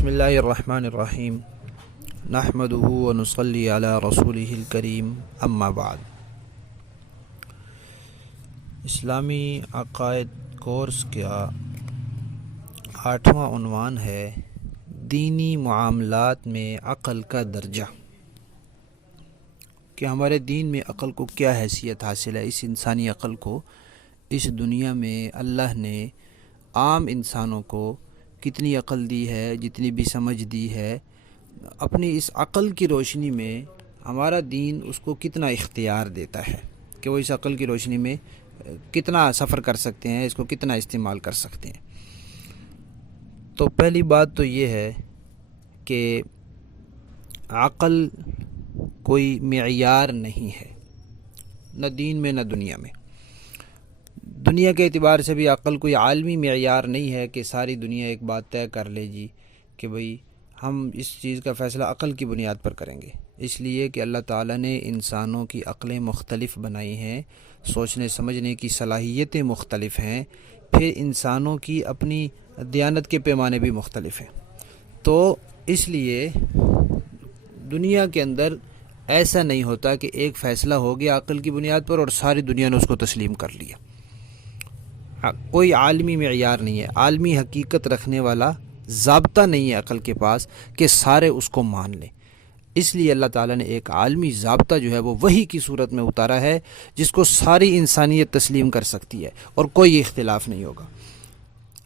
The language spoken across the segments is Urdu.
بسم اللہ الرحمن الرحیم نحمدہ ونصلی علی رسولہ الکریم اما بعد۔ اسلامی عقائد کورس کا 8واں عنوان ہے دینی معاملات میں عقل کا درجہ، کہ ہمارے دین میں عقل کو کیا حیثیت حاصل ہے۔ اس انسانی عقل کو اس دنیا میں اللہ نے عام انسانوں کو کتنی عقل دی ہے، جتنی بھی سمجھ دی ہے، اپنی اس عقل کی روشنی میں ہمارا دین اس کو کتنا اختیار دیتا ہے کہ وہ اس عقل کی روشنی میں کتنا سفر کر سکتے ہیں، اس کو کتنا استعمال کر سکتے ہیں۔ تو پہلی بات تو یہ ہے کہ عقل کوئی معیار نہیں ہے، نہ دین میں نہ دنیا میں۔ دنیا کے اعتبار سے بھی عقل کوئی عالمی معیار نہیں ہے کہ ساری دنیا ایک بات طے کر لے جی کہ بھئی ہم اس چیز کا فیصلہ عقل کی بنیاد پر کریں گے، اس لیے کہ اللہ تعالیٰ نے انسانوں کی عقلیں مختلف بنائی ہیں، سوچنے سمجھنے کی صلاحیتیں مختلف ہیں، پھر انسانوں کی اپنی دیانت کے پیمانے بھی مختلف ہیں۔ تو اس لیے دنیا کے اندر ایسا نہیں ہوتا کہ ایک فیصلہ ہو گیا عقل کی بنیاد پر اور ساری دنیا نے اس کو تسلیم کر لیا۔ کوئی عالمی معیار نہیں ہے، عالمی حقیقت رکھنے والا ضابطہ نہیں ہے عقل کے پاس کہ سارے اس کو مان لیں۔ اس لیے اللہ تعالیٰ نے ایک عالمی ضابطہ جو ہے وہ وحی کی صورت میں اتارا ہے، جس کو ساری انسانیت تسلیم کر سکتی ہے اور کوئی اختلاف نہیں ہوگا۔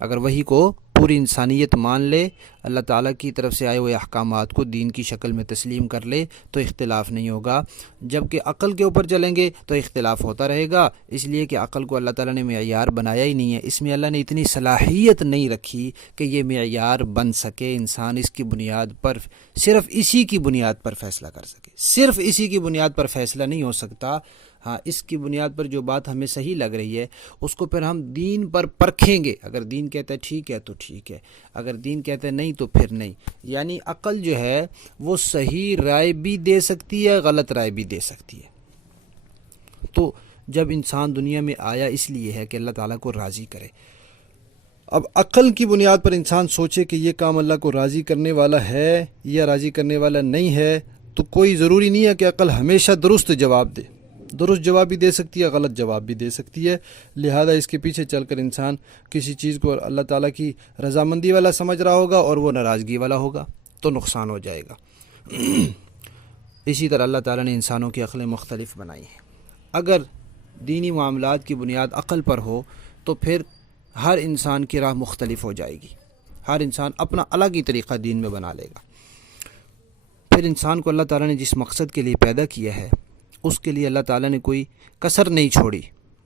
اگر وحی کو پوری انسانیت مان لے، اللہ تعالیٰ کی طرف سے آئے ہوئے احکامات کو دین کی شکل میں تسلیم کر لے تو اختلاف نہیں ہوگا۔ جبکہ عقل کے اوپر چلیں گے تو اختلاف ہوتا رہے گا، اس لیے کہ عقل کو اللہ تعالیٰ نے معیار بنایا ہی نہیں ہے، اس میں اللہ نے اتنی صلاحیت نہیں رکھی کہ یہ معیار بن سکے، انسان اس کی بنیاد پر صرف اسی کی بنیاد پر فیصلہ کر سکے۔ صرف اسی کی بنیاد پر فیصلہ نہیں ہو سکتا۔ ہاں، اس کی بنیاد پر جو بات ہمیں صحیح لگ رہی ہے اس کو پھر ہم دین پر پرکھیں گے، اگر دین کہتا ہے ٹھیک ہے تو ٹھیک ہے، اگر دین کہتا ہے نہیں تو پھر نہیں۔ یعنی عقل جو ہے وہ صحیح رائے بھی دے سکتی ہے، غلط رائے بھی دے سکتی ہے۔ تو جب انسان دنیا میں آیا اس لیے ہے کہ اللہ تعالیٰ کو راضی کرے۔ اب عقل کی بنیاد پر انسان سوچے کہ یہ کام اللہ کو راضی کرنے والا ہے یا راضی کرنے والا نہیں ہے، تو کوئی ضروری نہیں ہے کہ عقل ہمیشہ درست جواب دے۔ درست جواب بھی دے سکتی ہے، غلط جواب بھی دے سکتی ہے، لہذا اس کے پیچھے چل کر انسان کسی چیز کو اللہ تعالیٰ کی رضامندی والا سمجھ رہا ہوگا اور وہ ناراضگی والا ہوگا تو نقصان ہو جائے گا۔ اسی طرح اللہ تعالیٰ نے انسانوں کی عقلیں مختلف بنائی ہیں۔ اگر دینی معاملات کی بنیاد عقل پر ہو تو پھر ہر انسان کی راہ مختلف ہو جائے گی، ہر انسان اپنا الگ ہی طریقہ دین میں بنا لے گا۔ پھر انسان کو اللہ تعالیٰ نے جس مقصد کے لیے پیدا کیا ہے اس کے لیے اللہ تعالیٰ نے کوئی کسر نہیں چھوڑی،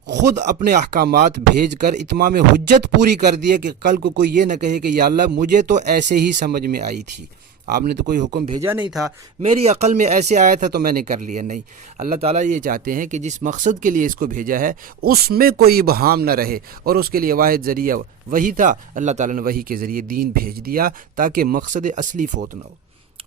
خود اپنے احکامات بھیج کر اتمام حجت پوری کر دیا کہ کل کو کوئی یہ نہ کہے کہ یا اللہ مجھے تو ایسے ہی سمجھ میں آئی تھی، آپ نے تو کوئی حکم بھیجا نہیں تھا، میری عقل میں ایسے آیا تھا تو میں نے کر لیا۔ نہیں، اللہ تعالیٰ یہ چاہتے ہیں کہ جس مقصد کے لیے اس کو بھیجا ہے اس میں کوئی ابہام نہ رہے، اور اس کے لیے واحد ذریعہ وہی تھا۔ اللہ تعالیٰ نے وہی کے ذریعے دین بھیج دیا تاکہ مقصد اصلی فوت نہ ہو۔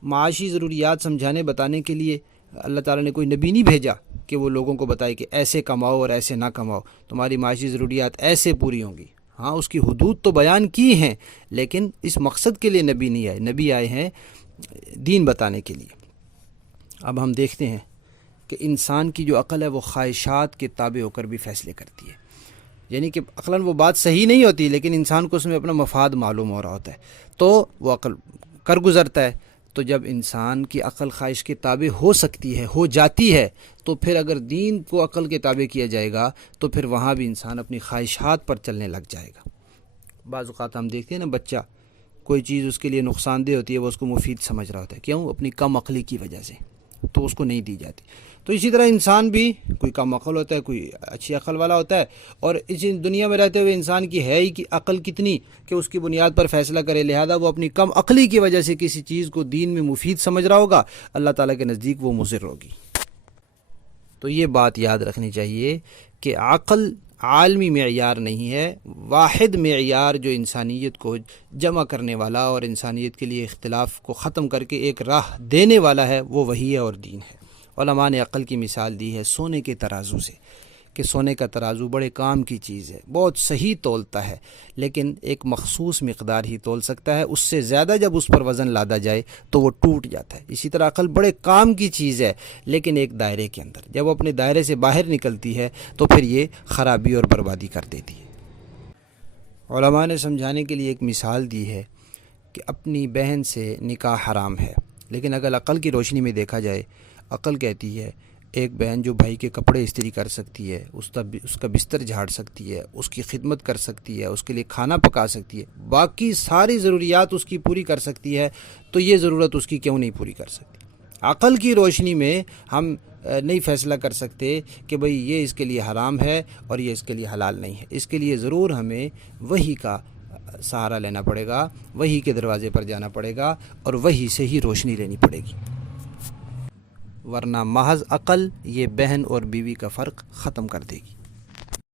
معاشی ضروریات سمجھانے بتانے کے لیے اللہ تعالیٰ نے کوئی نبی نہیں بھیجا کہ وہ لوگوں کو بتائے کہ ایسے کماؤ اور ایسے نہ کماؤ، تمہاری معاشی ضروریات ایسے پوری ہوں گی۔ ہاں، اس کی حدود تو بیان کی ہیں، لیکن اس مقصد کے لیے نبی نہیں آئے، نبی آئے ہیں دین بتانے کے لیے۔ اب ہم دیکھتے ہیں کہ انسان کی جو عقل ہے وہ خواہشات کے تابع ہو کر بھی فیصلے کرتی ہے، یعنی کہ عقلاً وہ بات صحیح نہیں ہوتی لیکن انسان کو اس میں اپنا مفاد معلوم ہو رہا ہوتا ہے تو وہ عقل کر گزرتا ہے۔ تو جب انسان کی عقل خواہش کے تابع ہو سکتی ہے، ہو جاتی ہے، تو پھر اگر دین کو عقل کے تابع کیا جائے گا تو پھر وہاں بھی انسان اپنی خواہشات پر چلنے لگ جائے گا۔ بعض اوقات ہم دیکھتے ہیں نا، بچہ کوئی چیز اس کے لیے نقصان دہ ہوتی ہے وہ اس کو مفید سمجھ رہا ہوتا ہے، کیوں؟ اپنی کم عقلی کی وجہ سے، تو اس کو نہیں دی جاتی۔ تو اسی طرح انسان بھی کوئی کم عقل ہوتا ہے، کوئی اچھی عقل والا ہوتا ہے، اور اس دنیا میں رہتے ہوئے انسان کی ہے ہی کہ عقل کتنی کہ اس کی بنیاد پر فیصلہ کرے، لہذا وہ اپنی کم عقلی کی وجہ سے کسی چیز کو دین میں مفید سمجھ رہا ہوگا، اللہ تعالیٰ کے نزدیک وہ مضر ہوگی۔ تو یہ بات یاد رکھنی چاہیے کہ عقل عالمی معیار نہیں ہے، واحد معیار جو انسانیت کو جمع کرنے والا اور انسانیت کے لیے اختلاف کو ختم کر کے ایک راہ دینے والا ہے وہ وحی ہے اور دین ہے۔ علماء نے عقل کی مثال دی ہے سونے کے ترازو سے، کہ سونے کا ترازو بڑے کام کی چیز ہے، بہت صحیح تولتا ہے، لیکن ایک مخصوص مقدار ہی تول سکتا ہے، اس سے زیادہ جب اس پر وزن لادا جائے تو وہ ٹوٹ جاتا ہے۔ اسی طرح عقل بڑے کام کی چیز ہے، لیکن ایک دائرے کے اندر، جب وہ اپنے دائرے سے باہر نکلتی ہے تو پھر یہ خرابی اور بربادی کر دیتی ہے۔ علماء نے سمجھانے کے لیے ایک مثال دی ہے کہ اپنی بہن سے نکاح حرام ہے، لیکن اگر عقل کی روشنی میں دیکھا جائے، عقل کہتی ہے ایک بہن جو بھائی کے کپڑے استری کر سکتی ہے، اس کا بستر جھاڑ سکتی ہے، اس کی خدمت کر سکتی ہے، اس کے لیے کھانا پکا سکتی ہے، باقی ساری ضروریات اس کی پوری کر سکتی ہے، تو یہ ضرورت اس کی کیوں نہیں پوری کر سکتی؟ عقل کی روشنی میں ہم نہیں فیصلہ کر سکتے کہ بھئی یہ اس کے لیے حرام ہے اور یہ اس کے لیے حلال نہیں ہے۔ اس کے لیے ضرور ہمیں وحی کا سہارا لینا پڑے گا، وحی کے دروازے پر جانا پڑے گا اور وحی سے ہی روشنی لینی پڑے گی، ورنہ محض عقل یہ بہن اور بیوی کا فرق ختم کر دے گی۔